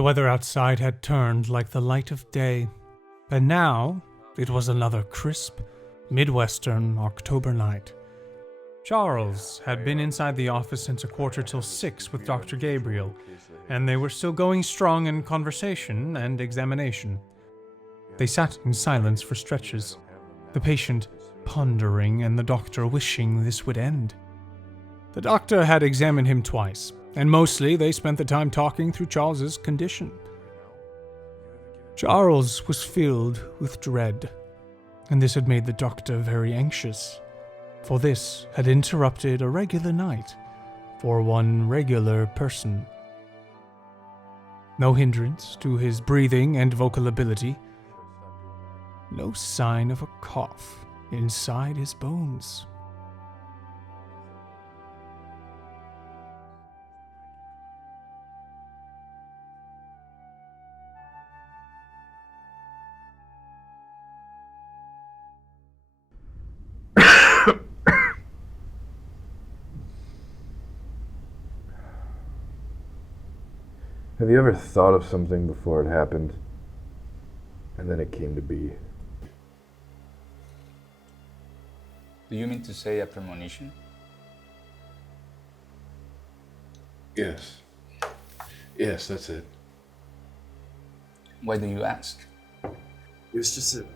The weather outside had turned like the light of day, and now it was another crisp, Midwestern October night. Charles had been inside the office since 6:15 with Dr. Gabriel, and they were still going strong in conversation and examination. They sat in silence for stretches, the patient pondering and the doctor wishing this would end. The doctor had examined him twice, and mostly they spent the time talking through Charles's condition. Charles was filled with dread, and this had made the doctor very anxious, for this had interrupted a regular night for one regular person. No hindrance to his breathing and vocal ability, no sign of a cough inside his bones. Have you ever thought of something before it happened, and then it came to be? Do you mean to say a premonition? Yes. Yes, that's it. Why do you ask? It's just that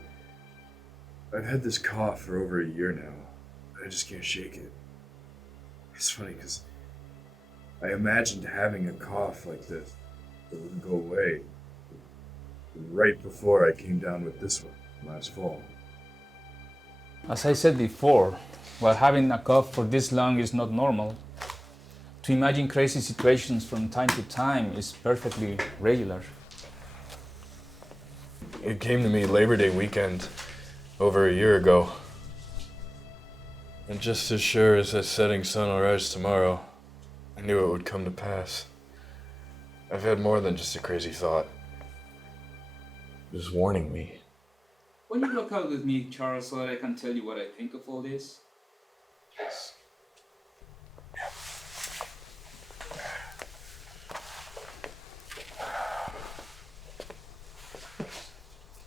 I've had this cough for over a year now. I just can't shake it. It's funny because I imagined having a cough like this that wouldn't go away right before I came down with this one last fall. As I said before, while having a cough for this long is not normal, to imagine crazy situations from time to time is perfectly regular. It came to me Labor Day weekend over a year ago. And just as sure as that setting sun will rise tomorrow, I knew it would come to pass. I've had more than just a crazy thought. It was warning me. Will you walk out with me, Charles, so that I can tell you what I think of all this? Yes.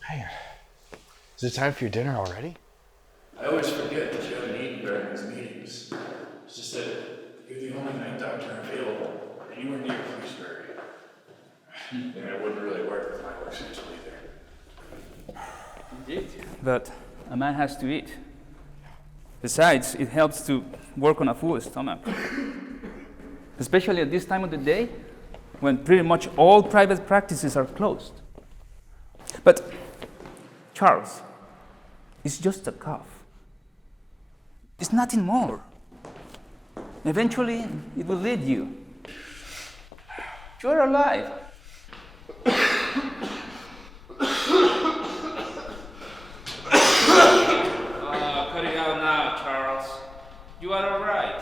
Hey, is it time for your dinner already? I always forget that you haven't eaten during these meetings. It's just that you're the only night doctor available anywhere near Fewsbury. And it wouldn't really work with my work schedule either. Indeed. But a man has to eat. Besides, it helps to work on a full stomach. Especially at this time of the day, when pretty much all private practices are closed. But, Charles, it's just a cough. It's nothing more. Eventually, it will lead you. You're alive. Cut it out now, Charles. You are all right.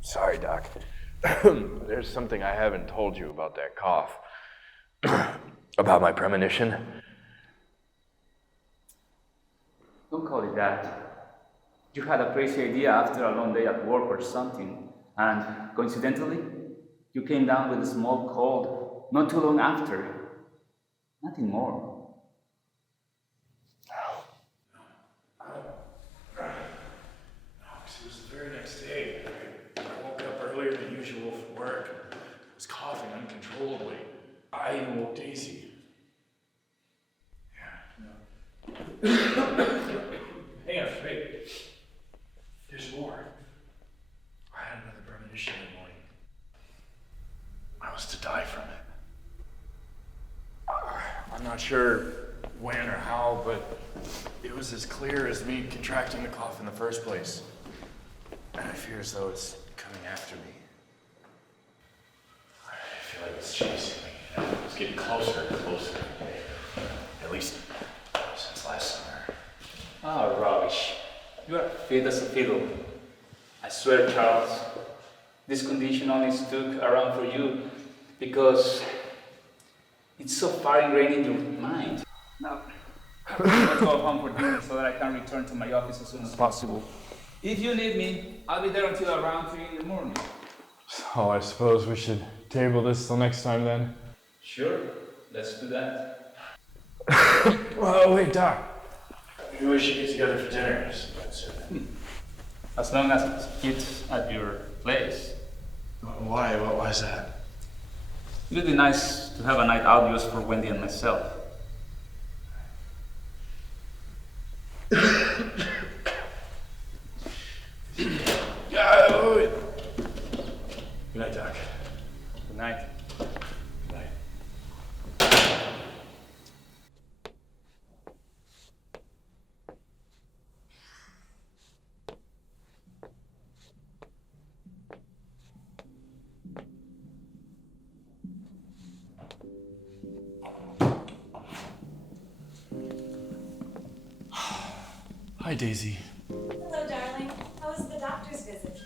Sorry, Doc. There's something I haven't told you about that cough. About my premonition. Don't call it that. You had a crazy idea after a long day at work or something, and coincidentally, you came down with a small cold not too long after. Nothing more. It was the very next day. I woke up earlier than usual for work. I was coughing uncontrollably. I even woke Daisy. Yeah. Hang on, wait. There's more. I had another premonition in the morning. I was to die from it. I'm not sure when or how, but it was as clear as me contracting the cough in the first place. And I fear as though it's coming after me. I feel like it's chasing me. It's getting closer and closer. At least since last summer. Ah, rubbish. You are fit as a fiddle. I swear, Charles, this condition only stuck around for you because it's so far ingrained in your mind. Now, let's go home for dinner so that I can return to my office as soon as possible. If you need me, I'll be there until around 3 in the morning. So I suppose we should table this till next time then. Sure, let's do that. Oh, wait, Doc. Maybe we should get together for dinner. As long as it's at your place. Why? Why is that? It would be nice to have a night out just for Wendy and myself. Good night, Doc. Good night. Good night. Hi, Daisy. Hello, darling. How was the doctor's visit?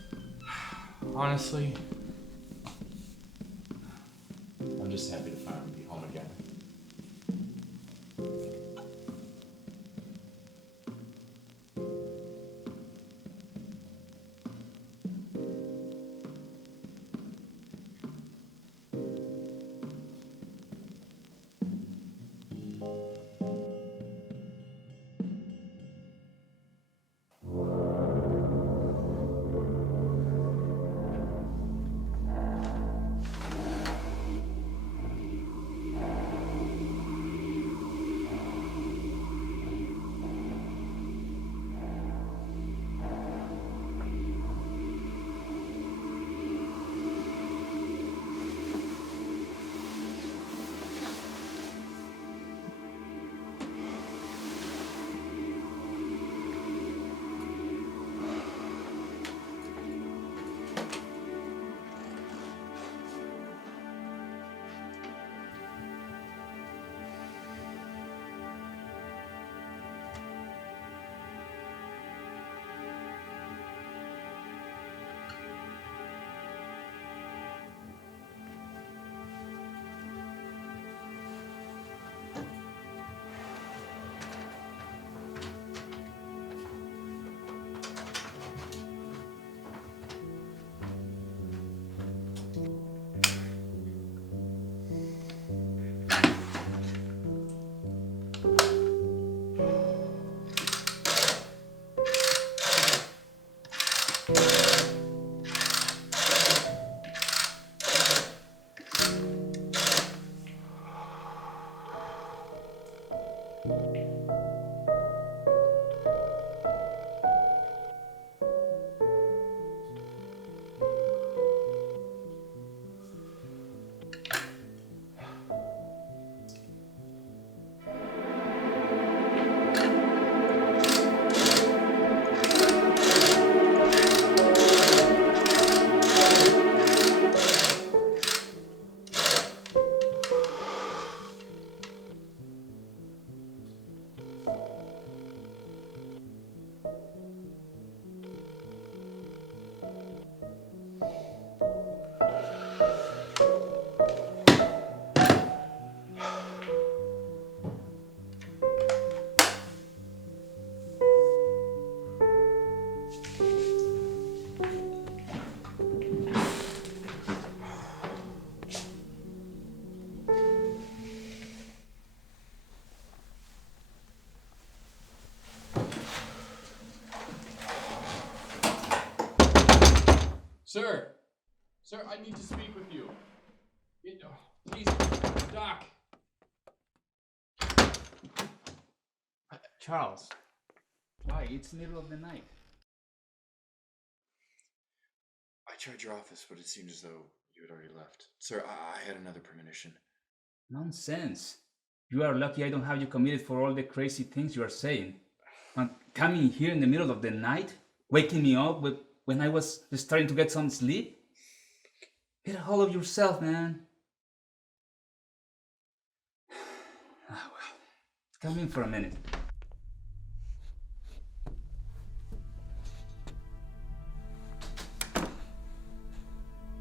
Honestly, I'm just happy to finally be home again. Sir! Sir, I need to speak with you. Please, Doc. Charles. Why? It's middle of the night. I tried your office, but it seemed as though you had already left. Sir, I had another premonition. Nonsense. You are lucky I don't have you committed for all the crazy things you are saying. And coming here in the middle of the night, waking me up when I was starting to get some sleep? Get a hold of yourself, man. Ah, well. Come in for a minute.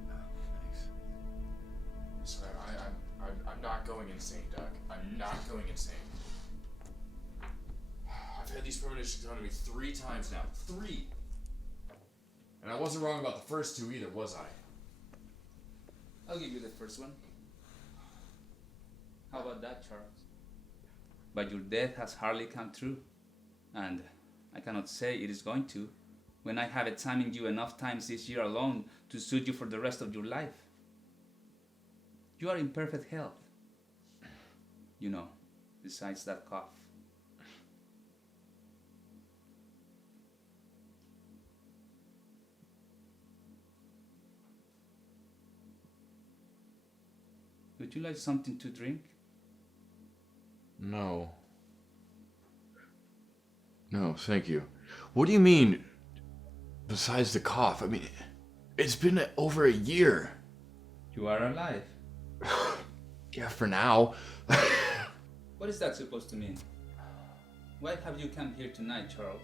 Thanks. Sir, I'm not going insane, Doc. I'm not going insane. I've had these premonitions come to me 3 times now. 3! And I wasn't wrong about the first 2 either, was I? I'll give you the first one. How about that, Charles? But your death has hardly come true, and I cannot say it is going to, when I have examined you enough times this year alone to suit you for the rest of your life. You are in perfect health. You know, besides that cough. Would you like something to drink? No. No, thank you. What do you mean, besides the cough? I mean, it's been over a year. You are alive. Yeah, for now. What is that supposed to mean? Why have you come here tonight, Charles?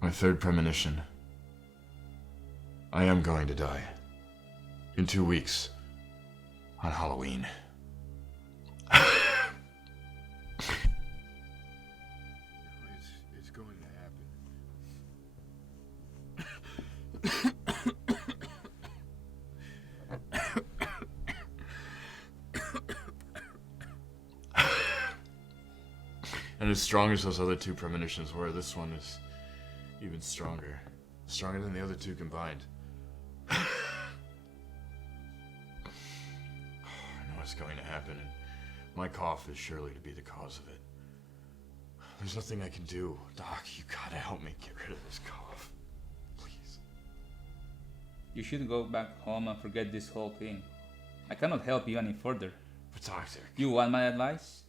My third premonition. I am going to die. In 2 weeks. On Halloween. It's going to happen. And as strong as those other 2 premonitions were, this one is even stronger. Stronger than the other 2 combined. I know it's going to happen, and my cough is surely to be the cause of it. There's nothing I can do. Doc, you gotta help me get rid of this cough. Please. You should go back home and forget this whole thing. I cannot help you any further. But doctor... You want my advice?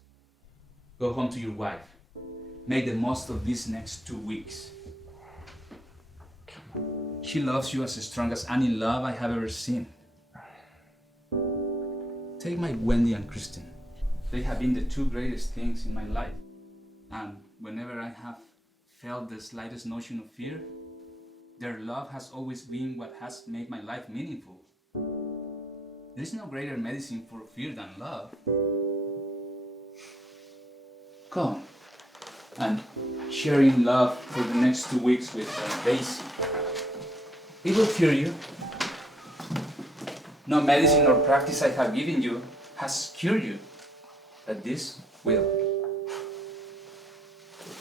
Go home to your wife. Make the most of these next 2 weeks. She loves you as strong as any love I have ever seen. Take my Wendy and Kristen. They have been the 2 greatest things in my life. And whenever I have felt the slightest notion of fear, their love has always been what has made my life meaningful. There is no greater medicine for fear than love. Come and sharing love for the next 2 weeks with Daisy. It will cure you. No medicine or practice I have given you has cured you, but this will.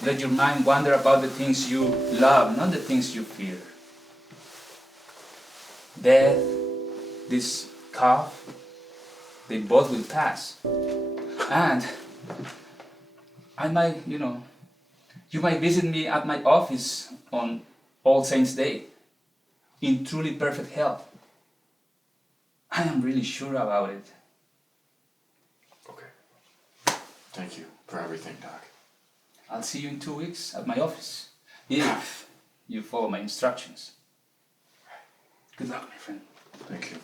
Let your mind wander about the things you love, not the things you fear. Death, this cough, they both will pass. And I might, you might visit me at my office on All Saints' Day in truly perfect health. I am really sure about it. Okay. Thank you for everything, Doc. I'll see you in 2 weeks at my office, if you follow my instructions. Good luck, my friend. Thank you.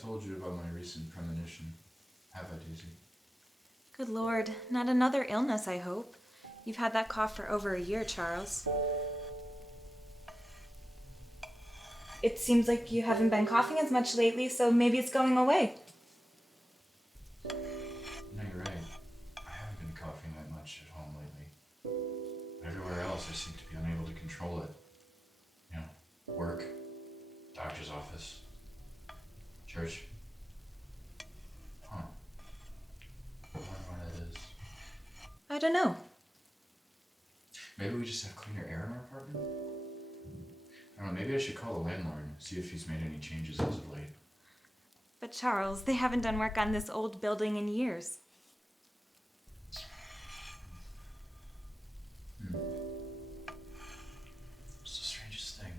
Told you about my recent premonition, have I, Daisy? Good Lord, not another illness, I hope. You've had that cough for over a year, Charles. It seems like you haven't been coughing as much lately, so maybe it's going away. No, you're right. I haven't been coughing that much at home lately. Everywhere else, I seem to be unable to control it. Work, doctor's office, church. Huh. I wonder why that is. I don't know. Maybe we just have cleaner air in our apartment? I don't know, maybe I should call the landlord and see if he's made any changes as of late. But Charles, they haven't done work on this old building in years. It's the strangest thing.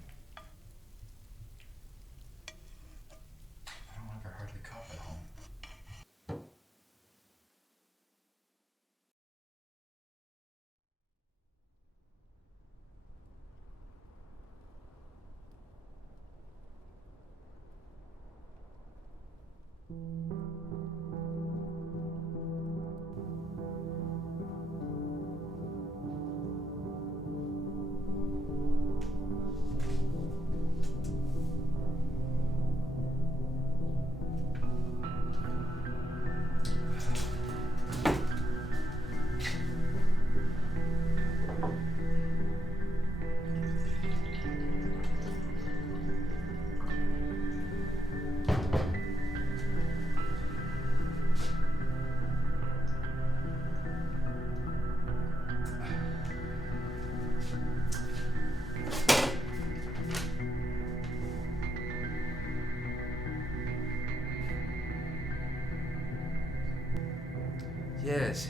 Yes.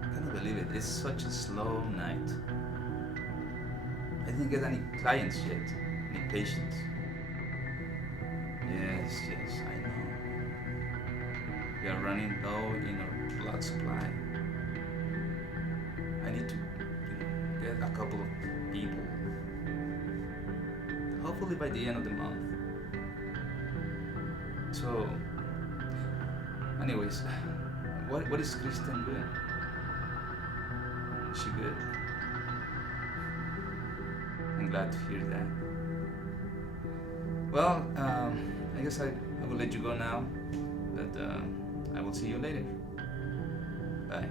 I cannot believe it. It's such a slow night. I didn't get any clients yet. Any patients. Yes, I know. We are running low in our blood supply. I need to, get a couple of people. Hopefully by the end of the month. So, anyways, what is Kristen doing? Is she good? I'm glad to hear that. Well, I guess I will let you go now, but I will see you later. Bye.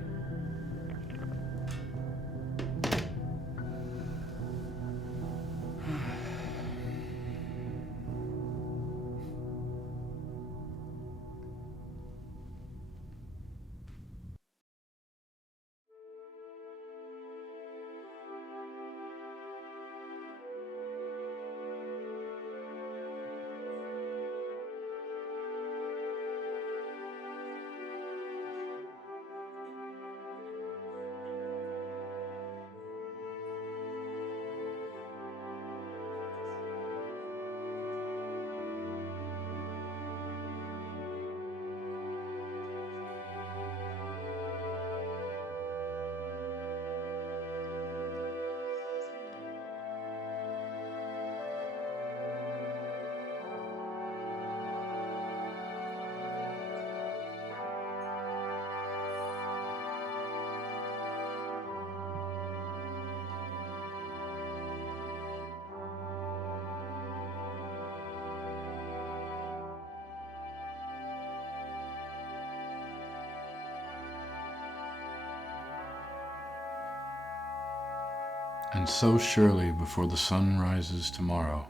And so surely before the sun rises tomorrow,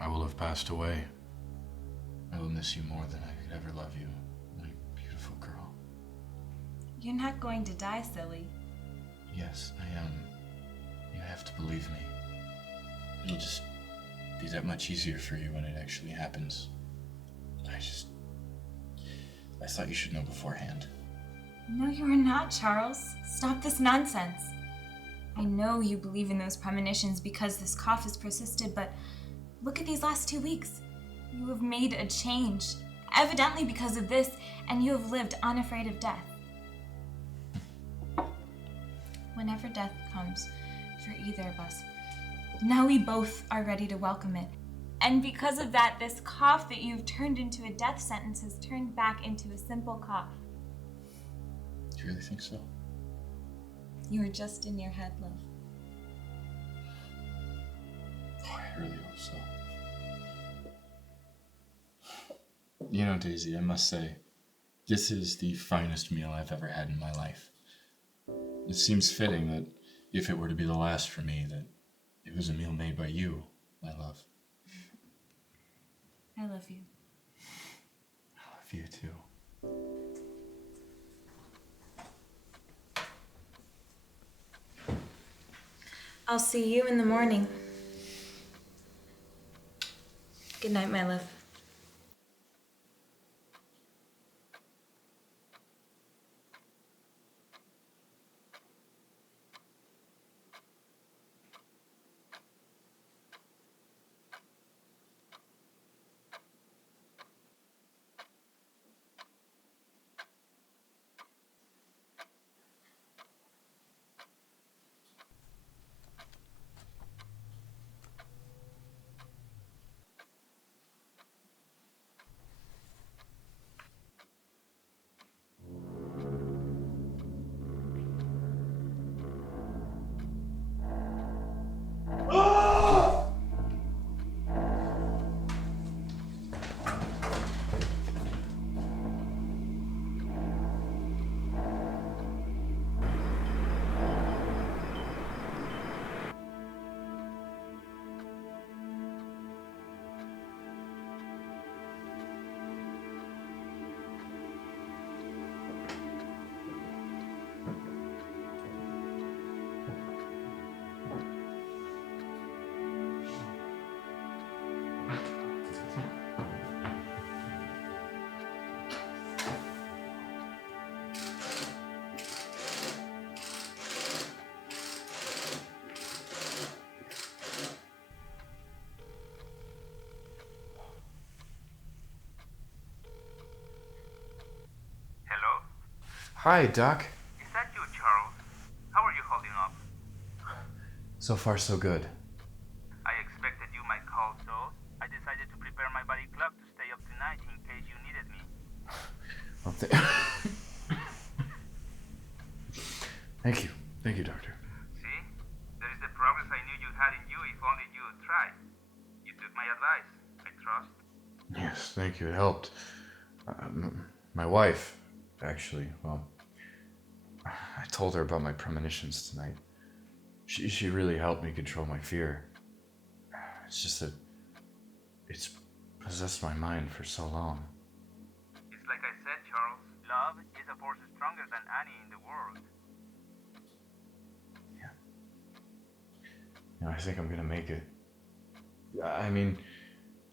I will have passed away. I will miss you more than I could ever love you, my beautiful girl. You're not going to die, silly. Yes, I am. You have to believe me. It'll just be that much easier for you when it actually happens. I thought you should know beforehand. No, you are not, Charles. Stop this nonsense. I know you believe in those premonitions because this cough has persisted, but look at these last 2 weeks. You have made a change, evidently because of this, and you have lived unafraid of death. Whenever death comes for either of us, now we both are ready to welcome it. And because of that, this cough that you've turned into a death sentence has turned back into a simple cough. Do you really think so? You were just in your head, love. Oh, I really hope so. You know, Daisy, I must say, this is the finest meal I've ever had in my life. It seems fitting that if it were to be the last for me, that it was a meal made by you, my love. I love you. I love you too. I'll see you in the morning. Good night, my love. Hi, Doc. Is that you, Charles? How are you holding up? So far, so good. I expected you might call, so I decided to prepare my body clock to stay up tonight in case you needed me. Well, thank you. Thank you, Doctor. See? There is the progress I knew you had in you if only you would try. You took my advice, I trust. Yes, thank you. It helped. My wife, actually, well, I told her about my premonitions tonight. She really helped me control my fear. It's just that it's possessed my mind for so long. It's like I said, Charles. Love is a force stronger than any in the world. I think I'm gonna make it. I mean,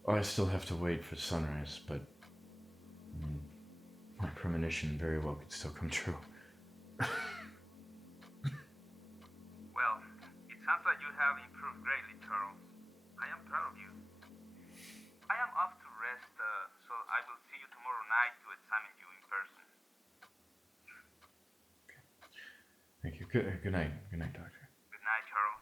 I still have to wait for sunrise, but my premonition very well could still come true. Well, it sounds like you have improved greatly, Charles. I am proud of you. I am off to rest, so I will see you tomorrow night to examine you in person. Thank you. Good night. Good night, Doctor. Good night, Charles.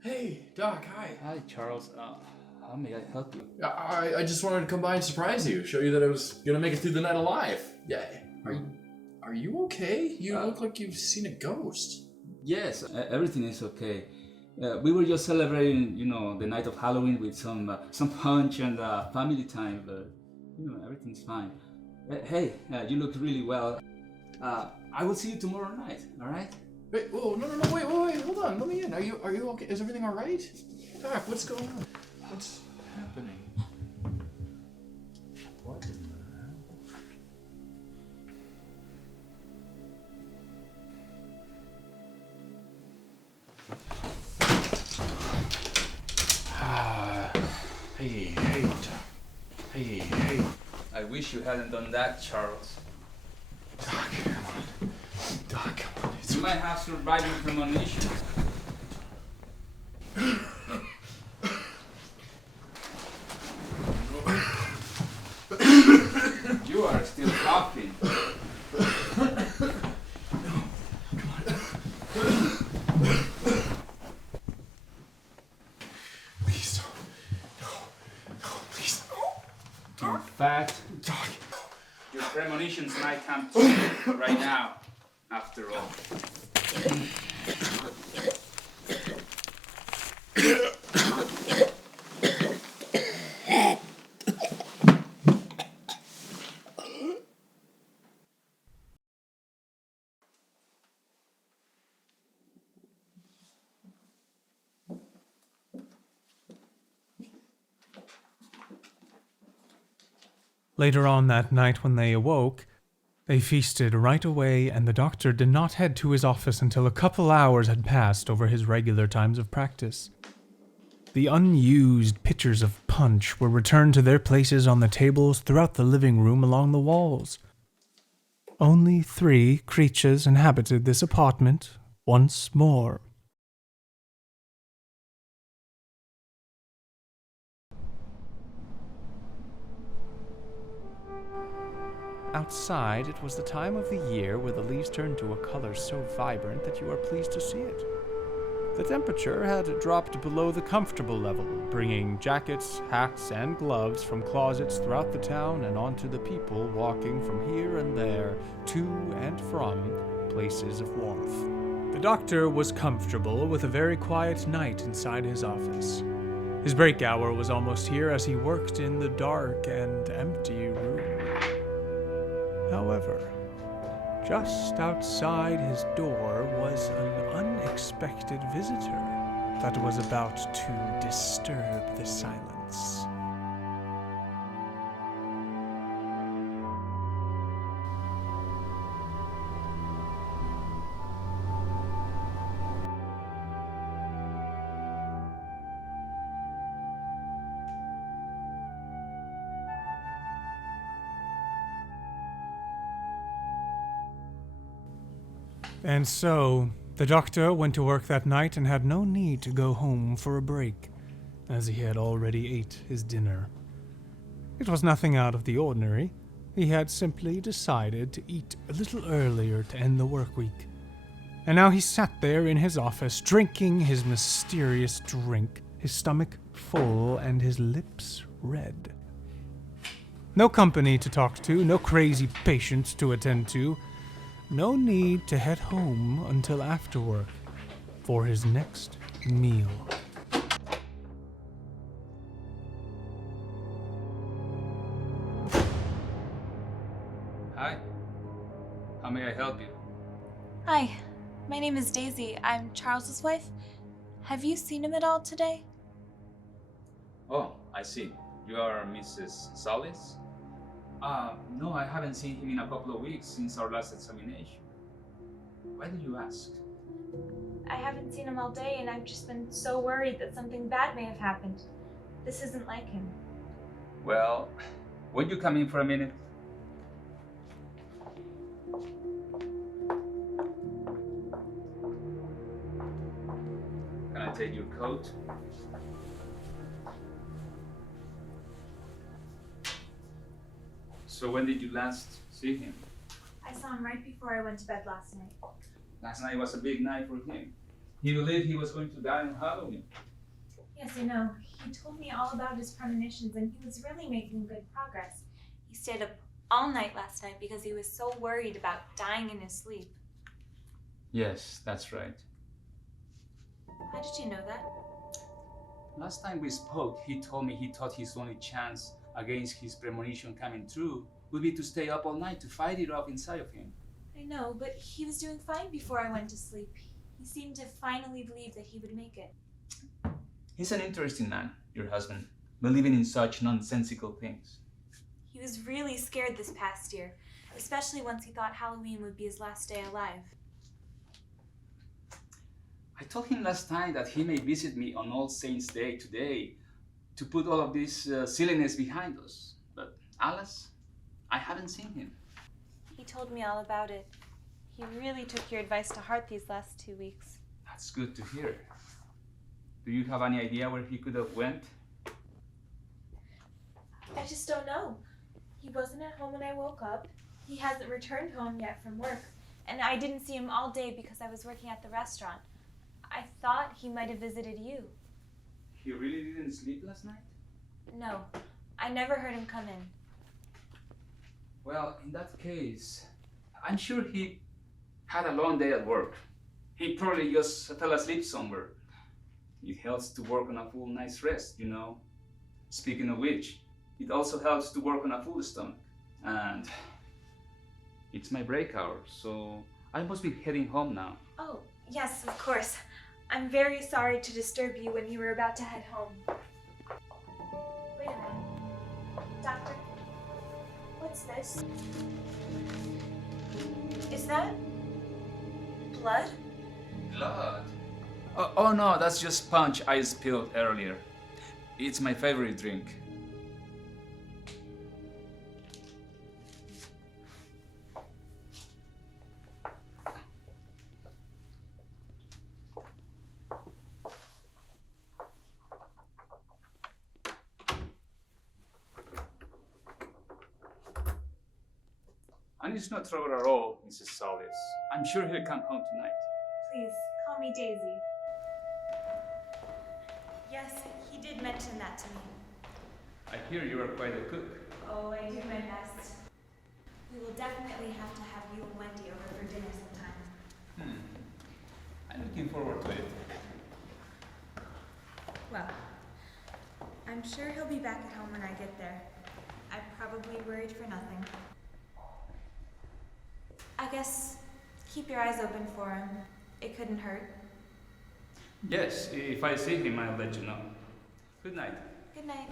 Hey, Doc, hi. Hi, Charles. How may I help you? I just wanted to come by and surprise you, show you that I was gonna make it through the night alive. Yeah. Are you okay? You look like you've seen a ghost. Yes, everything is okay. We were just celebrating, the night of Halloween with some punch and family time, but everything's fine. Hey, you look really well. I will see you tomorrow night. All right? Wait, whoa, no, wait, hold on, let me in. Are you okay? Is everything all right? Doc, what's going on? What's happening? What in the hell? Hey. I wish you hadn't done that, Charles. Doc, come on. Doc, come on. You might have surviving premonitions. You are still coughing. fact, your premonitions might come true right now, after all. Later on that night when they awoke, they feasted right away, and the doctor did not head to his office until a couple hours had passed over his regular times of practice. The unused pitchers of punch were returned to their places on the tables throughout the living room along the walls. Only 3 creatures inhabited this apartment once more. Outside, it was the time of the year where the leaves turn to a color so vibrant that you are pleased to see it. The temperature had dropped below the comfortable level, bringing jackets, hats, and gloves from closets throughout the town and onto the people walking from here and there, to and from places of warmth. The doctor was comfortable with a very quiet night inside his office. His break hour was almost here as he worked in the dark and empty room. However, just outside his door was an unexpected visitor that was about to disturb the silence. And so, the doctor went to work that night and had no need to go home for a break, as he had already ate his dinner. It was nothing out of the ordinary. He had simply decided to eat a little earlier to end the work week. And now he sat there in his office, drinking his mysterious drink, his stomach full and his lips red. No company to talk to, no crazy patients to attend to. No need to head home until after work for his next meal. Hi. How may I help you? Hi, my name is Daisy. I'm Charles's wife. Have you seen him at all today? Oh, I see. You are Mrs. Solis? No, I haven't seen him in a couple of weeks since our last examination. Why do you ask? I haven't seen him all day, and I've just been so worried that something bad may have happened. This isn't like him. Well, would you come in for a minute? Can I take your coat? So when did you last see him? I saw him right before I went to bed last night. Last night was a big night for him. He believed he was going to die on Halloween. Yes, I know. He told me all about his premonitions, and he was really making good progress. He stayed up all night last night because he was so worried about dying in his sleep. Yes, that's right. How did you know that? Last time we spoke, he told me he thought his only chance against his premonition coming true would be to stay up all night to fight it off inside of him. I know, but he was doing fine before I went to sleep. He seemed to finally believe that he would make it. He's an interesting man, your husband, believing in such nonsensical things. He was really scared this past year, especially once he thought Halloween would be his last day alive. I told him last time that he may visit me on All Saints' Day today to put all of this silliness behind us. But alas, I haven't seen him. He told me all about it. He really took your advice to heart these last 2 weeks. That's good to hear. Do you have any idea where he could have went? I just don't know. He wasn't at home when I woke up. He hasn't returned home yet from work. And I didn't see him all day because I was working at the restaurant. I thought he might have visited you. He really didn't sleep last night? No, I never heard him come in. Well, in that case, I'm sure he had a long day at work. He probably just fell asleep somewhere. It helps to work on a full night's rest, you know. Speaking of which, it also helps to work on a full stomach. And it's my break hour, so I must be heading home now. Oh, yes, of course. I'm very sorry to disturb you when you were about to head home. Wait a minute. Doctor, what's this? Is that blood? Blood? Oh no, that's just punch I spilled earlier. It's my favorite drink. And it's not trouble at all, Mrs. Solis. I'm sure he'll come home tonight. Please, call me Daisy. Yes, he did mention that to me. I hear you are quite a cook. Oh, I do my best. We will definitely have to have you and Wendy over for dinner sometime. I'm looking forward to it. Well, I'm sure he'll be back at home when I get there. I probably worried for nothing. I guess keep your eyes open for him. It couldn't hurt. Yes, if I see him, I'll let you know. Good night. Good night.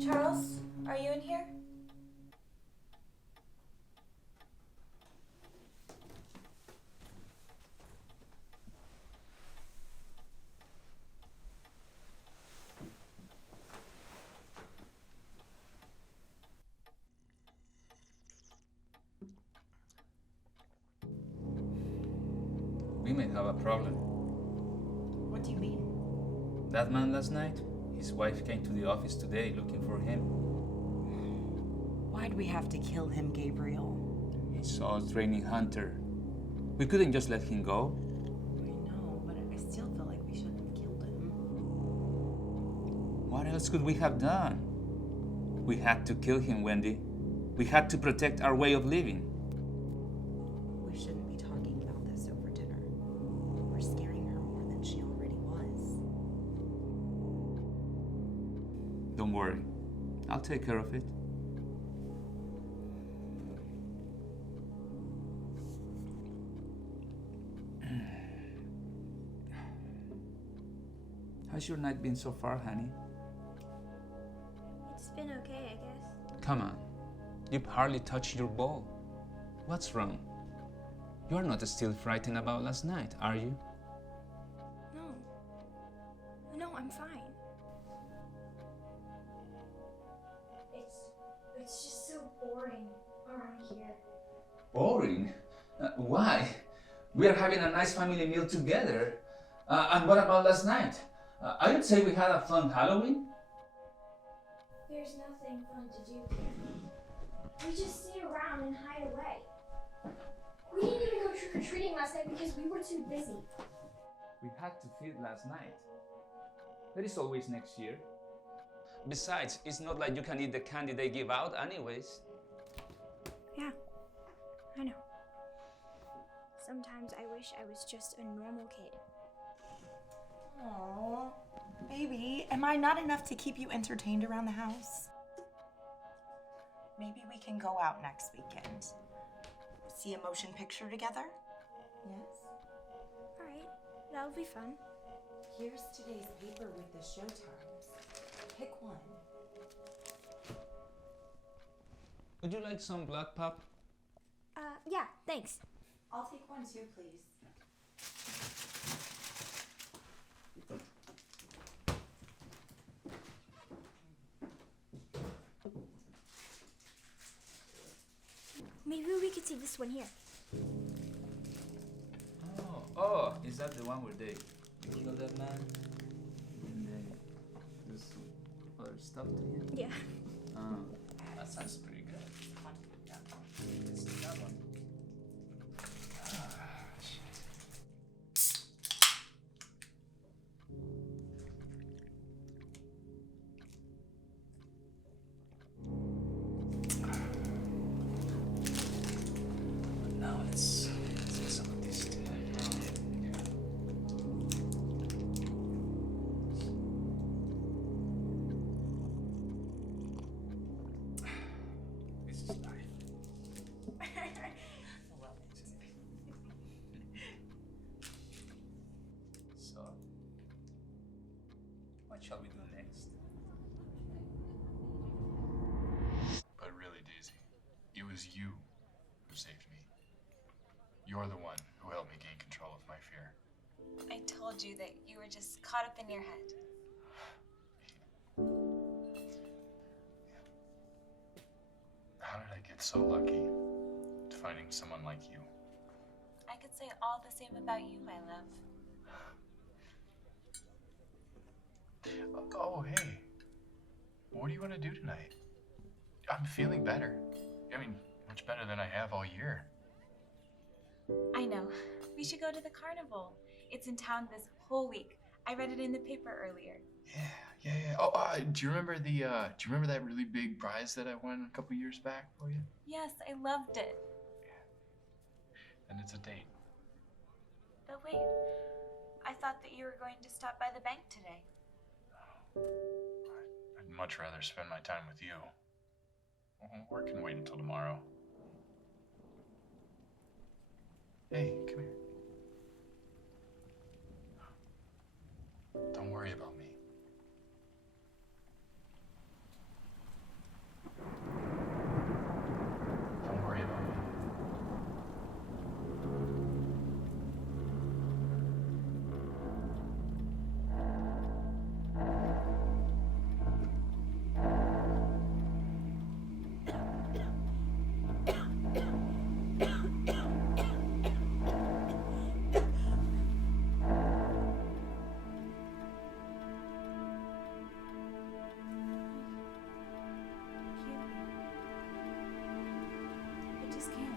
Charles, are you in here? We may have a problem. What do you mean? That man last night, his wife came to the office today looking for him. Why'd we have to kill him, Gabriel? He saw us training Hunter. We couldn't just let him go. I know, but I still feel like we shouldn't have killed him. What else could we have done? We had to kill him, Wendy. We had to protect our way of living. We shouldn't be talking about this over dinner. We're scaring her more than she already was. Don't worry. I'll take care of it. How's your night been so far, honey? It's been okay, I guess. Come on. You've hardly touched your ball. What's wrong? You're not still frightened about last night, are you? No, I'm fine. It's just so boring around here. Boring? Why? We are having a nice family meal together. And what about last night? I would say we had a fun Halloween. There's nothing fun to do here. We just sit around and hide away. We didn't even go trick-or-treating last night because we were too busy. We had to feed last night. There is always next year. Besides, it's not like you can eat the candy they give out anyways. Yeah, I know. Sometimes I wish I was just a normal kid. Aww. Baby, am I not enough to keep you entertained around the house? Maybe we can go out next weekend. See a motion picture together? Yes? Alright, that'll be fun. Here's today's paper with the show times. Pick one. Would you like some black pop? Yeah, thanks. I'll take one too, please. Maybe we could see this one here. Oh, is that the one where they kill that man? And then do some other stuff to him? Yeah. Oh, that sounds pretty good. Yeah, let's see that one. Now let's get some of this too. This is life. So, what shall we do next? But really, Daisy, it was you who saved me. You're the one who helped me gain control of my fear. I told you that you were just caught up in your head. How did I get so lucky finding someone like you? I could say all the same about you, my love. Oh, hey. What do you want to do tonight? I'm feeling better. I mean, much better than I have all year. I know. We should go to the carnival. It's in town this whole week. I read it in the paper earlier. Yeah. Oh, do you remember do you remember that really big prize that I won a couple years back for you? Yes, I loved it. And it's a date. But wait, I thought that you were going to stop by the bank today. I'd much rather spend my time with you. Work can wait until tomorrow. Hey, come here. Don't worry about me. Don't worry about me. I just can't.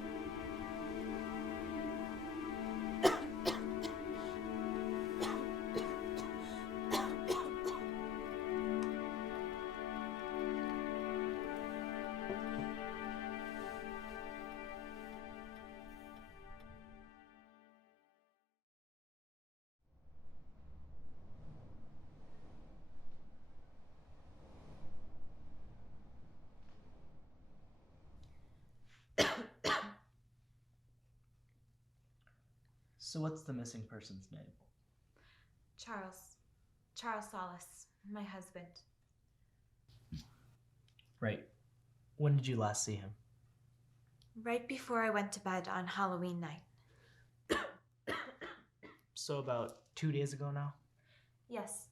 So what's the missing person's name? Charles. Charles Solis, my husband. Right. When did you last see him? Right before I went to bed on Halloween night. So about 2 days ago now? Yes.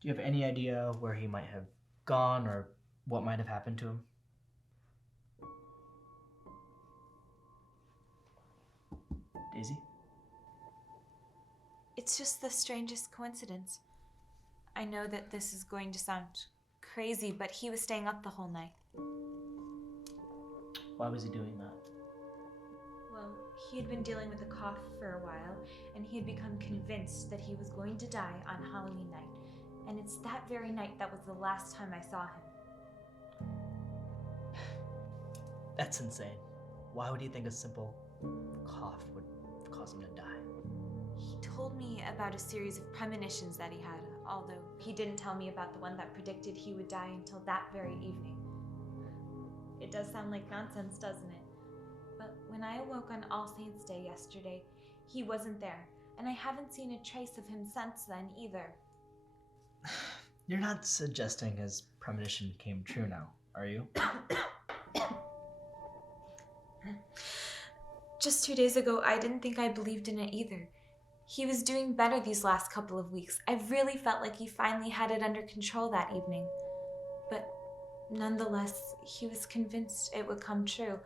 Do you have any idea where he might have gone or what might have happened to him? Daisy? It's just the strangest coincidence. I know that this is going to sound crazy, but he was staying up the whole night. Why was he doing that? Well, he had been dealing with a cough for a while, and he had become convinced that he was going to die on Halloween night. And it's that very night that was the last time I saw him. That's insane. Why would he think a simple cough would cause him to die? He told me about a series of premonitions that he had, although he didn't tell me about the one that predicted he would die until that very evening. It does sound like nonsense, doesn't it? But when I awoke on All Saints' Day yesterday, he wasn't there, and I haven't seen a trace of him since then either. You're not suggesting his premonition came true now, are you? Just 2 days ago, I didn't think I believed in it either. He was doing better these last couple of weeks. I really felt like he finally had it under control that evening. But nonetheless, he was convinced it would come true.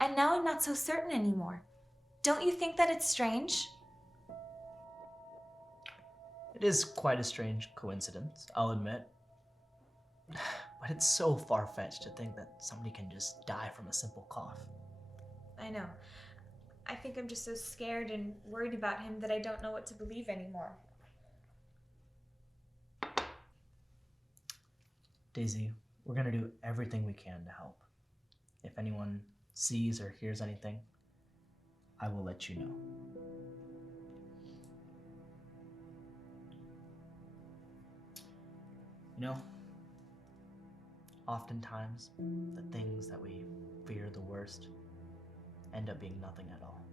And now I'm not so certain anymore. Don't you think that it's strange? It is quite a strange coincidence, I'll admit. But it's so far-fetched to think that somebody can just die from a simple cough. I know. I think I'm just so scared and worried about him that I don't know what to believe anymore. Daisy, we're gonna do everything we can to help. If anyone sees or hears anything, I will let you know. You know, oftentimes, the things that we fear the worst end up being nothing at all.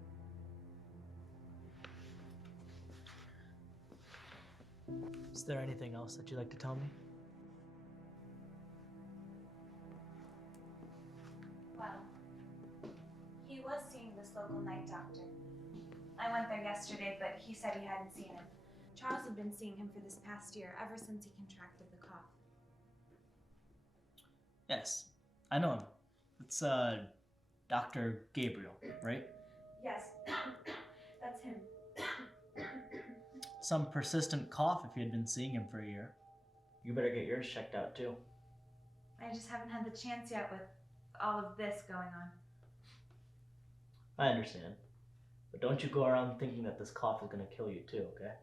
Is there anything else that you'd like to tell me? Well, he was seeing this local night doctor. I went there yesterday, but he said he hadn't seen him. Charles had been seeing him for this past year, ever since he contracted the cough. Yes, I know him. It's Dr. Gabriel, right? Yes, that's him. Some persistent cough if you had been seeing him for a year. You better get yours checked out too. I just haven't had the chance yet with all of this going on. I understand. But don't you go around thinking that this cough is gonna kill you too, okay?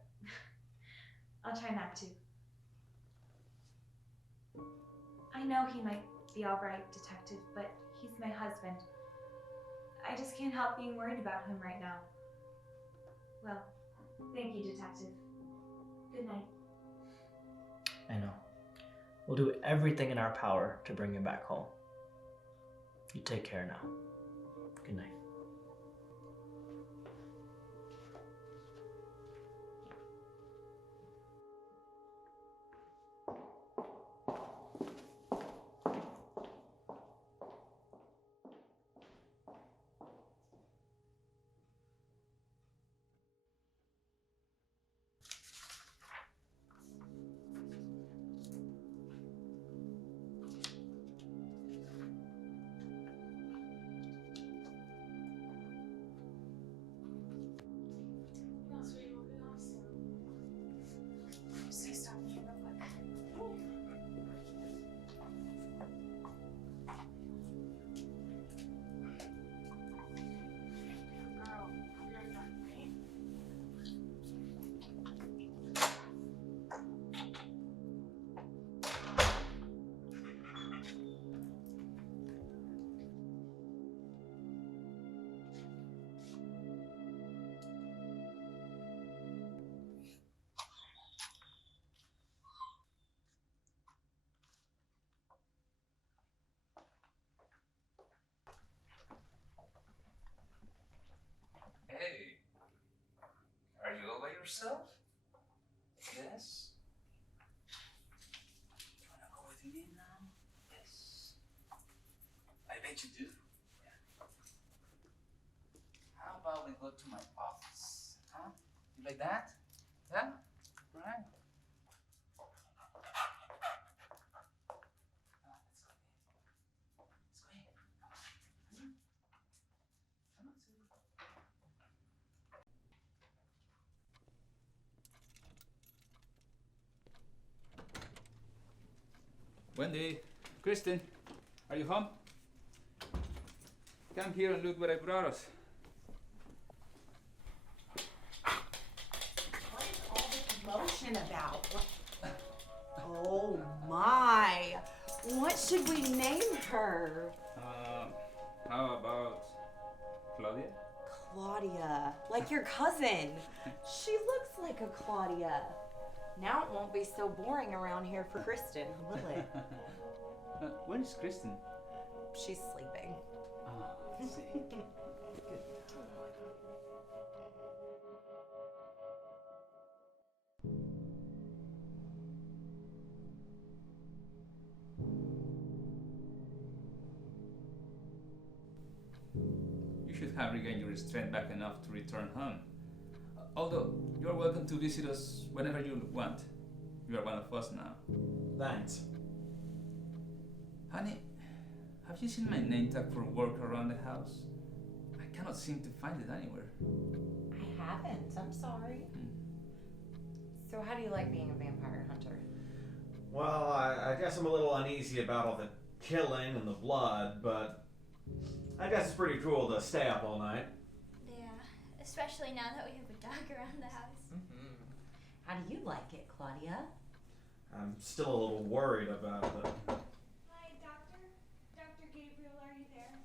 I'll try not to. I know he might be alright, Detective, but he's my husband. I just can't help being worried about him right now. Well, thank you, Detective. Good night. I know. We'll do everything in our power to bring him back home. You take care now. Good night. Hey, are you all by yourself? Yes? You wanna go with me now? Yes. I bet you do. Yeah. How about we go to my office? Huh? You like that? Yeah? Alright. Wendy, Kristen, are you home? Come here and look what I brought us. What is all this commotion about? Oh my! What should we name her? How about Claudia? Claudia, like your cousin. She looks like a Claudia. Now it won't be so boring around here for Kristen, will it? Where is Kristen? She's sleeping. I see. should have regained your strength back enough to return home. Although, you're welcome to visit us whenever you want. You are one of us now. Thanks. Honey, have you seen my name tag for work around the house? I cannot seem to find it anywhere. I haven't. I'm sorry. So how do you like being a vampire hunter? Well, I guess I'm a little uneasy about all the killing and the blood, but I guess it's pretty cool to stay up all night. Yeah, especially now that we have a dog around the house. How do you like it, Claudia? I'm still a little worried about it. Hi, Doctor. Dr. Gabriel, are you there?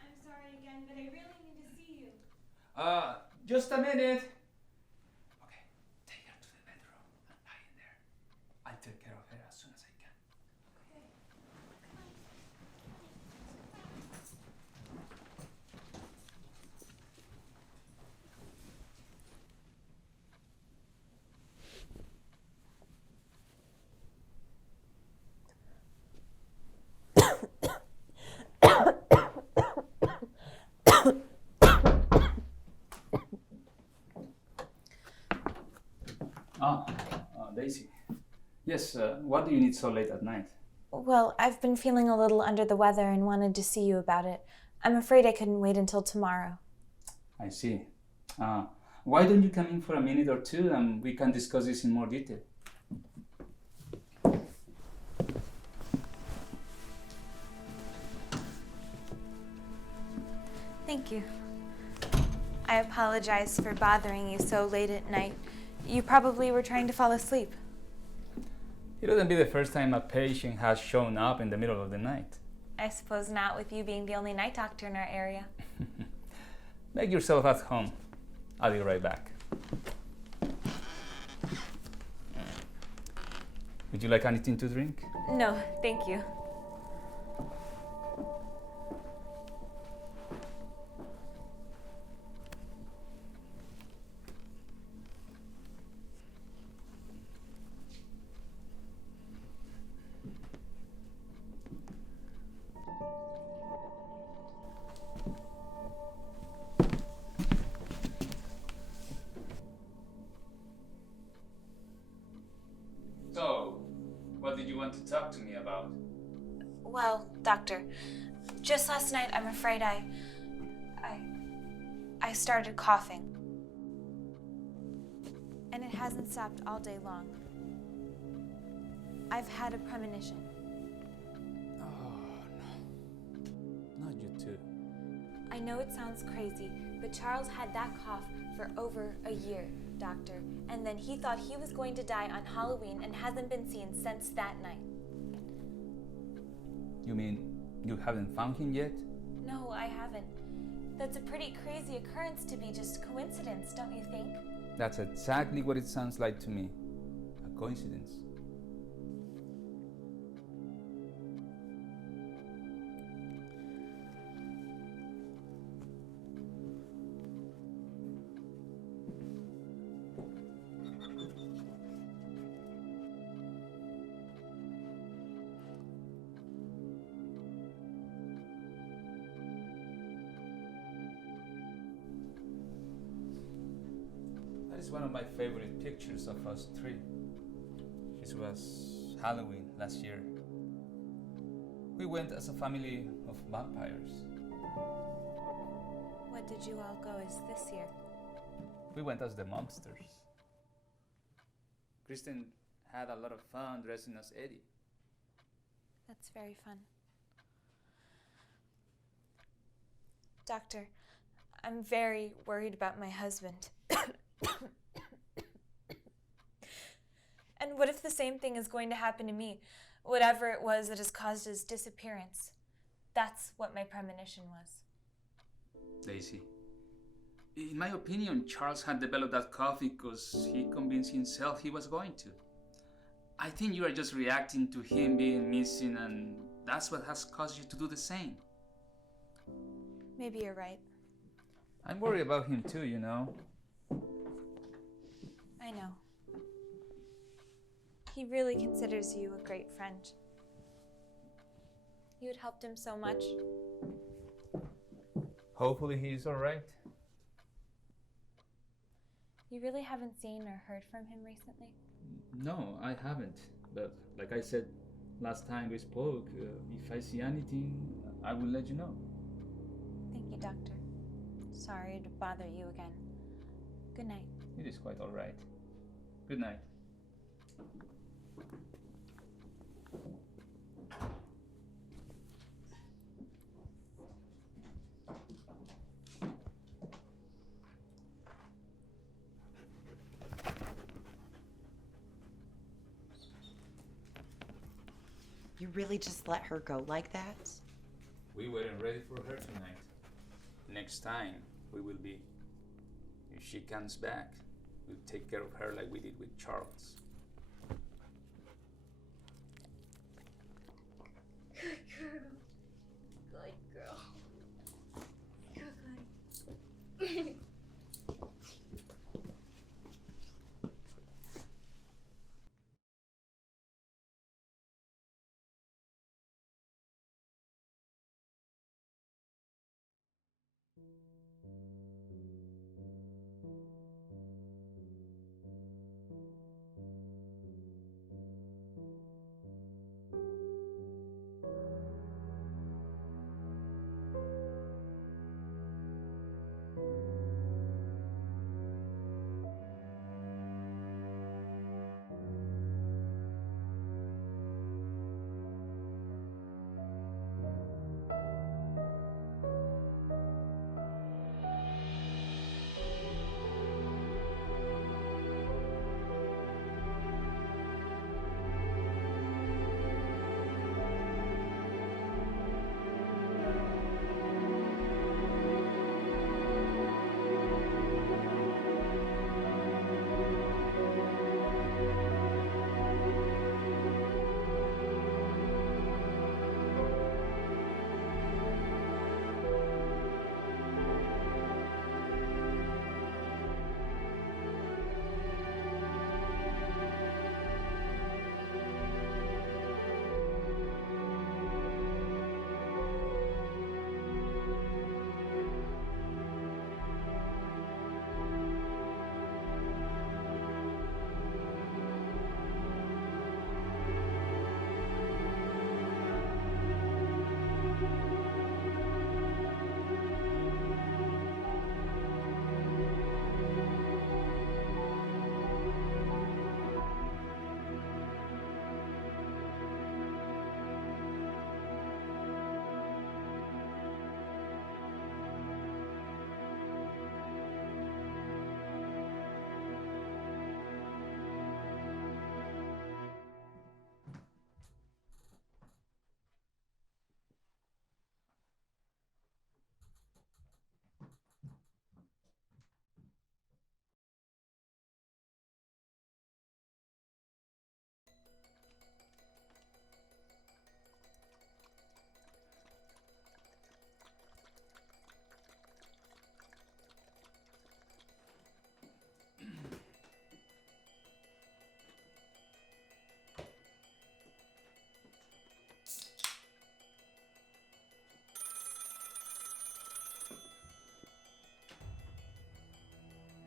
I'm sorry again, but I really need to see you. Just a minute. Okay, take her to the bedroom and lie in there. I'll take care of her as soon as I can. Okay. Daisy. Yes, what do you need so late at night? Well, I've been feeling a little under the weather and wanted to see you about it. I'm afraid I couldn't wait until tomorrow. I see. Why don't you come in for a minute or two and we can discuss this in more detail? Thank you. I apologize for bothering you so late at night. You probably were trying to fall asleep. It wouldn't be the first time a patient has shown up in the middle of the night. I suppose not, with you being the only night doctor in our area. Make yourself at home. I'll be right back. Would you like anything to drink? No, thank you. So, what did you want to talk to me about? Well, doctor, just last night I'm afraid I started coughing. And it hasn't stopped all day long. I've had a premonition. Oh, no. Not you too. I know it sounds crazy, but Charles had that cough for over a year, doctor. And then he thought he was going to die on Halloween and hasn't been seen since that night. You mean you haven't found him yet? No, I haven't. That's a pretty crazy occurrence to be just coincidence, don't you think? That's exactly what it sounds like to me. A coincidence. That is one of my favorite pictures of us three. This was Halloween last year. We went as a family of vampires. What did you all go as this year? We went as the monsters. Kristen had a lot of fun dressing as Eddie. That's very fun. Doctor, I'm very worried about my husband. And what if the same thing is going to happen to me? Whatever it was that has caused his disappearance. That's what my premonition was. Daisy, in my opinion, Charles had developed that cough because he convinced himself he was going to. I think you are just reacting to him being missing, and that's what has caused you to do the same. Maybe you're right. I'm worried about him too, you know. I know. He really considers you a great friend. You had helped him so much. Hopefully he's alright. You really haven't seen or heard from him recently? No, I haven't. But like I said last time we spoke, if I see anything, I will let you know. Thank you, Doctor. Sorry to bother you again. Good night. It is quite alright. Good night. You really just let her go like that? We weren't ready for her tonight. Next time, we will be. If she comes back, we'll take care of her like we did with Charles. Good girl. Good girl. Good.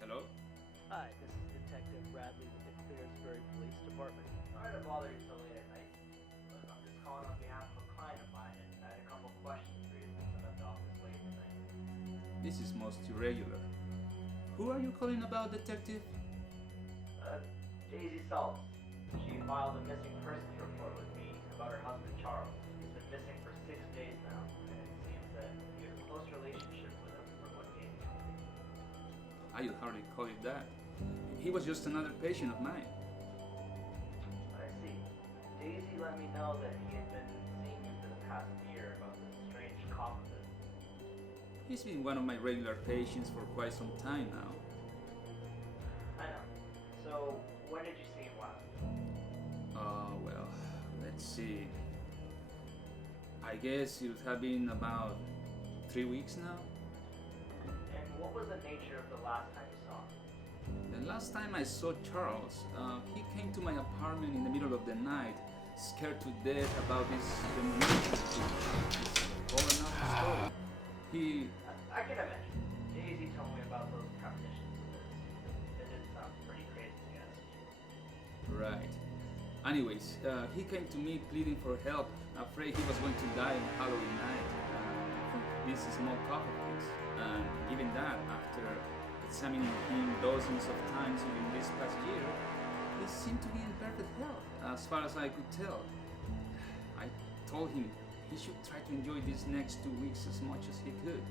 Hello? Hi, this is Detective Bradley with the Clearsbury Police Department. Sorry to bother you so late at night, but I'm just calling on behalf of a client of mine, and I had a couple of questions for you since I'm at the office late tonight. This is most irregular. Who are you calling about, Detective? Daisy Salt. She filed a missing persons report with me about her husband Charles. He's been missing for 6 days now, and it seems that you have a close relationship with him from what Daisy told me. I'd hardly call it that. He was just another patient of mine. I see. Daisy let me know that he had been seeing you for the past year about this strange cough of his. He's been one of my regular patients for quite some time now. I know. So, when did you see him last? Well, let's see. I guess it would have been about 3 weeks now. And what was the nature of the last time you saw him? The last time I saw Charles, he came to my apartment in the middle of the night, scared to death about this premonitions. It's all another story. He... I can imagine. Daisy told me about those premonitions of his. It did sound pretty crazy, yes. Right. Anyways, he came to me pleading for help, afraid he was going to die on Halloween night from this small cough of his. And even that, after examining him dozens of times during this past year, he seemed to be in perfect health, as far as I could tell. I told him he should try to enjoy these next 2 weeks as much as he could.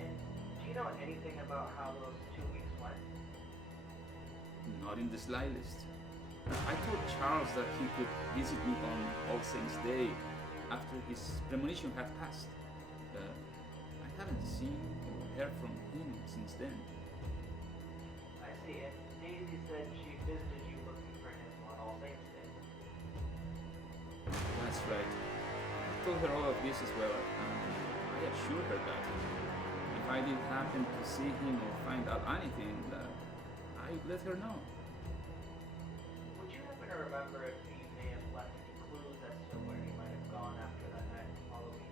And do you know anything about how those 2 weeks went? Not in the slightest. I told Charles that he could visit me on All Saints' Day after his premonition had passed. I haven't seen or heard from him since then. I see, and Daisy said she visited you looking for him on All Saints' Day. That's right. I told her all of this as well, and I assured her that if I did happen to see him or find out anything, I'd let her know. Would you happen to remember if he may have left any clues as to where he might have gone after that night of Halloween?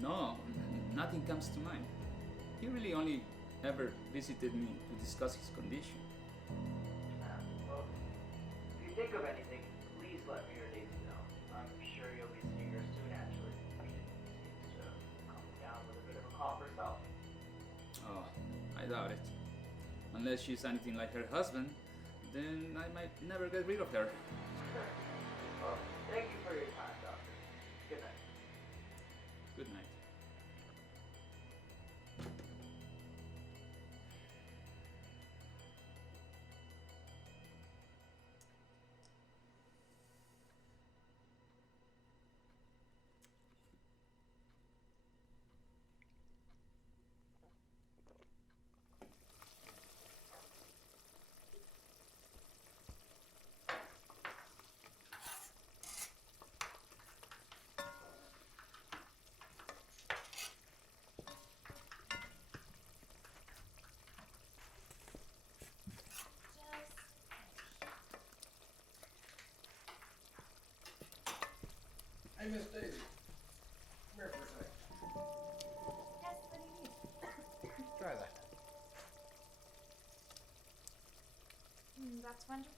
No, nothing comes to mind. He really only ever visited me to discuss his condition. Well, if you think of anything, please let me or Daisy know. I'm sure you'll be seeing her soon, actually. She seems to come down with a bit of a cough herself. Oh, I doubt it. Unless she's anything like her husband, then I might never get rid of her. Sure. Well, thank you for your time, Doctor. Good night. Good night. Hey, Miss Daisy. Come here for a second. Yes, what do you need? Try that. That's wonderful.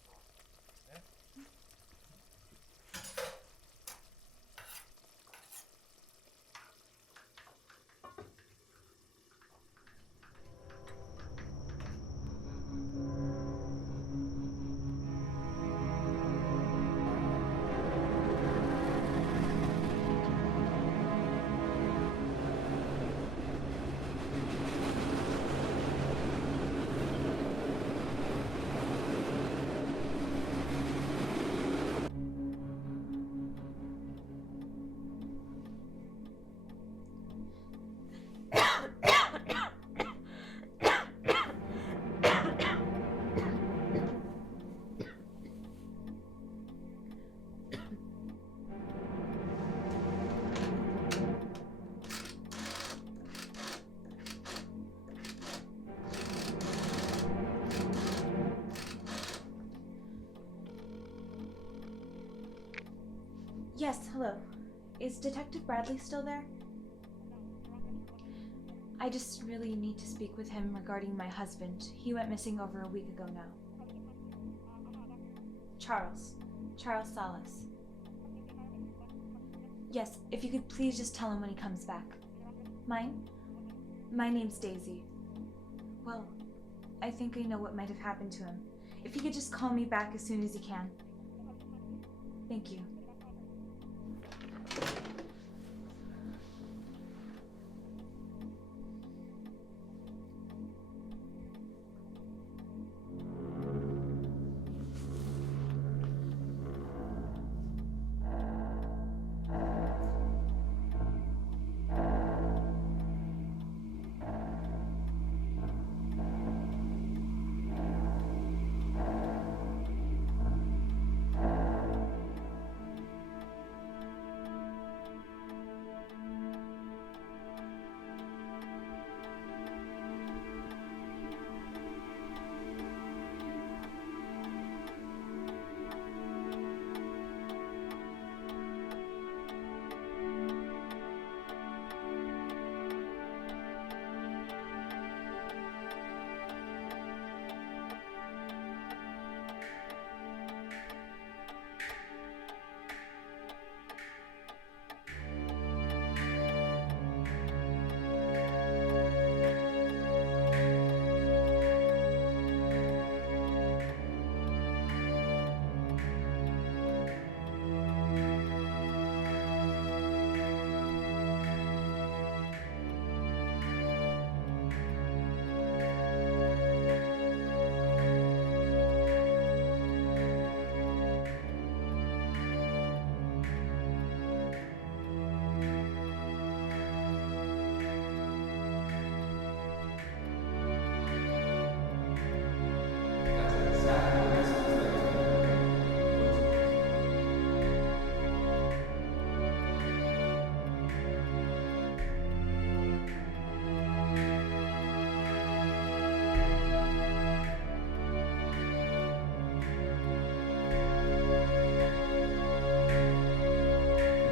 Yes, hello. Is Detective Bradley still there? I just really need to speak with him regarding my husband. He went missing over a week ago now. Charles Salas. Yes, if you could please just tell him when he comes back. Mine? My name's Daisy. Well, I think I know what might have happened to him. If he could just call me back as soon as he can. Thank you.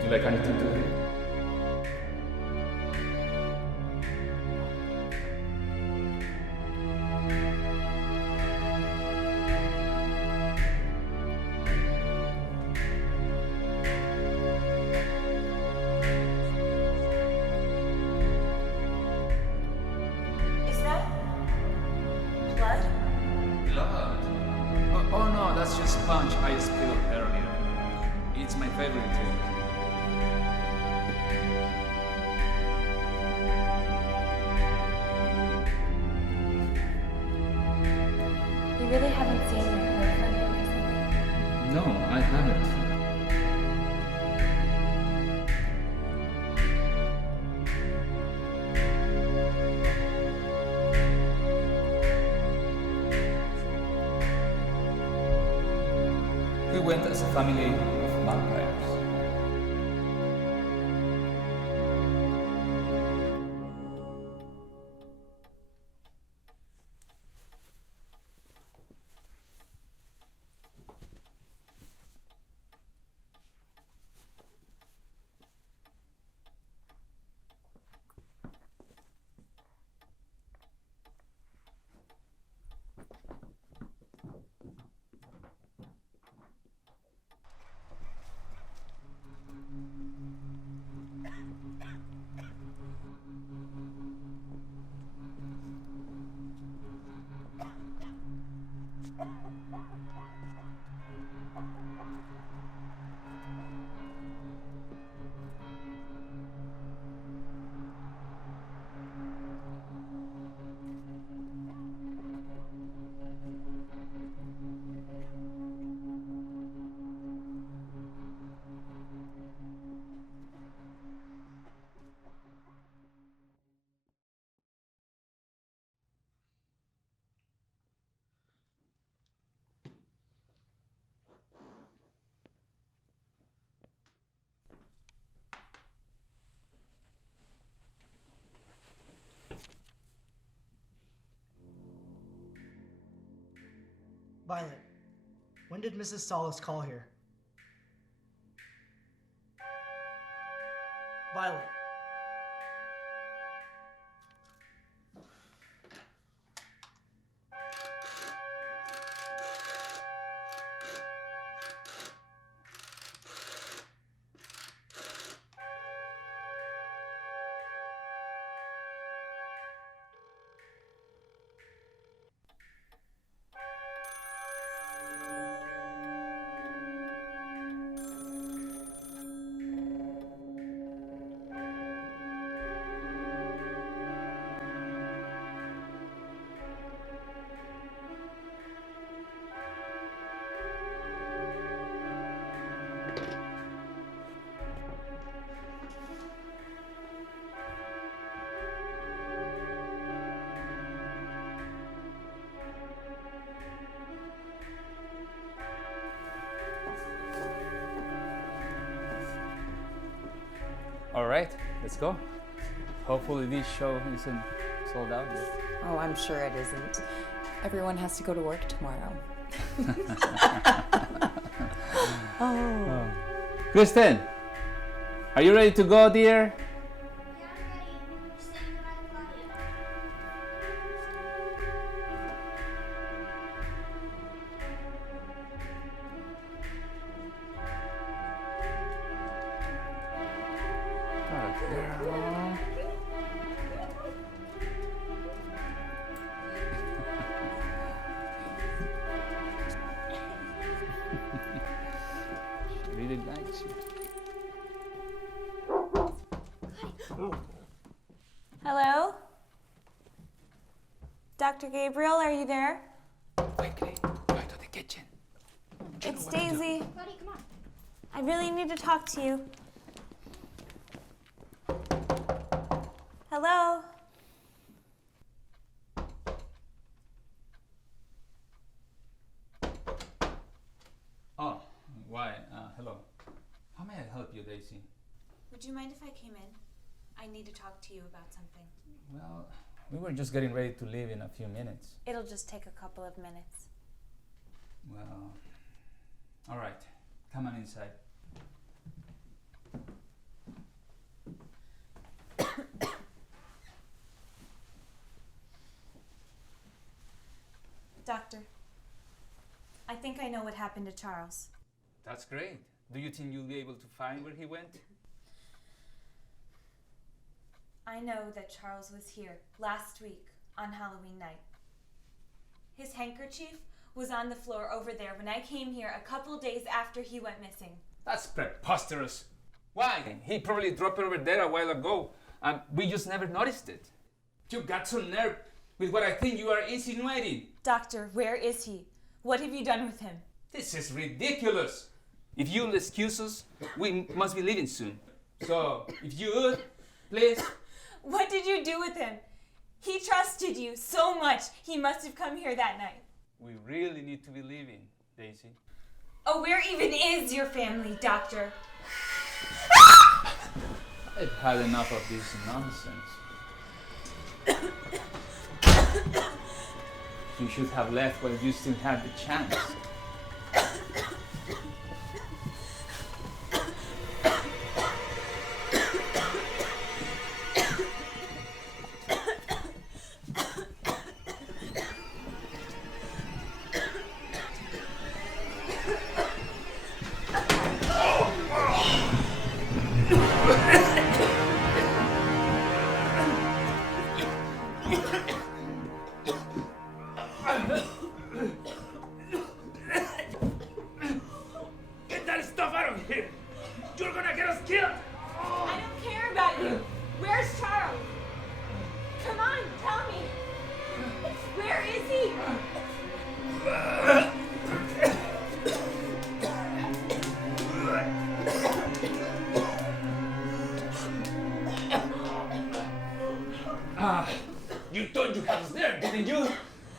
you like anything to eat? Is that blood? Blood? Oh no, that's just punch I spilled earlier. It's my favorite drink. You really haven't seen or heard from him recently? No, I haven't. We went as a family of vampires. Violet, when did Mrs. Solis call here? Violet. All right, let's go. Hopefully this show isn't sold out yet. Oh, I'm sure it isn't. Everyone has to go to work tomorrow. Oh. Kristen, are you ready to go, dear? Really likes you. Hello? Dr. Gabriel, are you there? Quickly, go to the kitchen. It's Daisy. Buddy, come on. I really need to talk to you. Hello? Oh, why? Hello. How may I help you, Daisy? Would you mind if I came in? I need to talk to you about something. Well, we were just getting ready to leave in a few minutes. It'll just take a couple of minutes. Well, all right. Come on inside. Doctor, I think I know what happened to Charles. That's great. Do you think you'll be able to find where he went? I know that Charles was here last week on Halloween night. His handkerchief was on the floor over there when I came here a couple days after he went missing. That's preposterous. Why? He probably dropped it over there a while ago, and we just never noticed it. You got some nerve with what I think you are insinuating. Doctor, where is he? What have you done with him? This is ridiculous. If you'll excuse us, we must be leaving soon. So, if you would, please. What did you do with him? He trusted you so much. He must have come here that night. We really need to be leaving, Daisy. Oh, where even is your family, Doctor? I've had enough of this nonsense. You should have left while you still had the chance. Get that stuff out of here! You're gonna get us killed! I don't care about you. Where's Charles? Come on, tell me. Where is he? You thought you had us there, didn't you?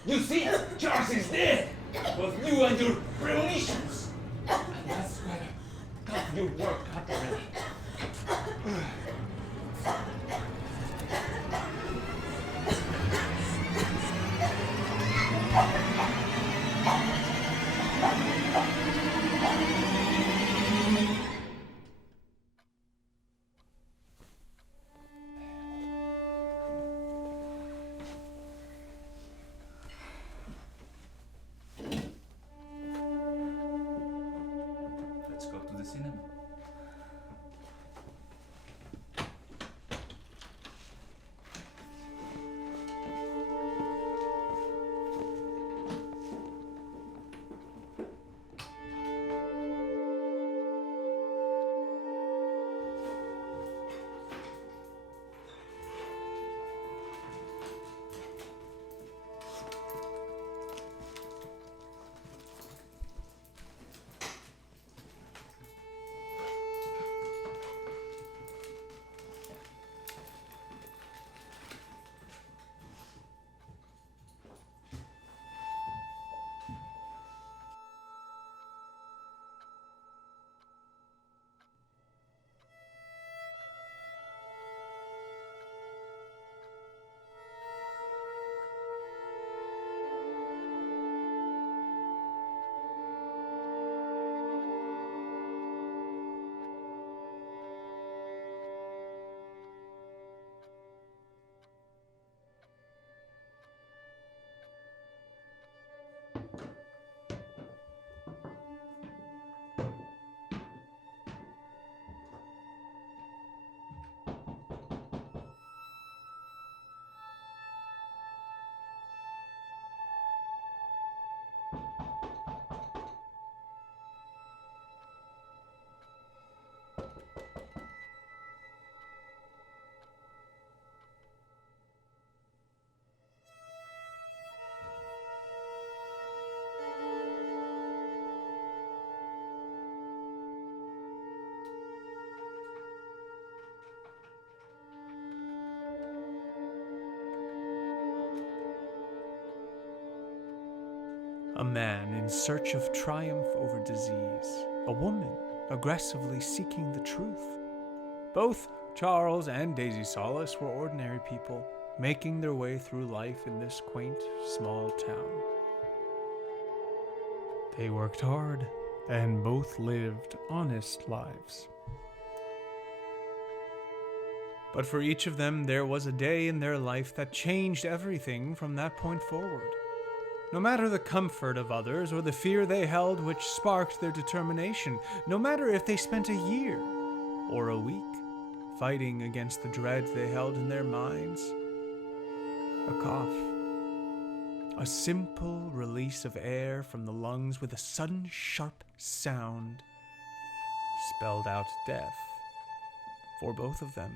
You see, Charles is dead! Both you and your premonitions! And that's why I got your work cut already. Let's go to the cinema. A man in search of triumph over disease. A woman aggressively seeking the truth. Both Charles and Daisy Solace were ordinary people, making their way through life in this quaint, small town. They worked hard, and both lived honest lives. But for each of them, there was a day in their life that changed everything from that point forward. No matter the comfort of others or the fear they held which sparked their determination, no matter if they spent a year or a week fighting against the dread they held in their minds, a cough, a simple release of air from the lungs with a sudden sharp sound, spelled out death for both of them.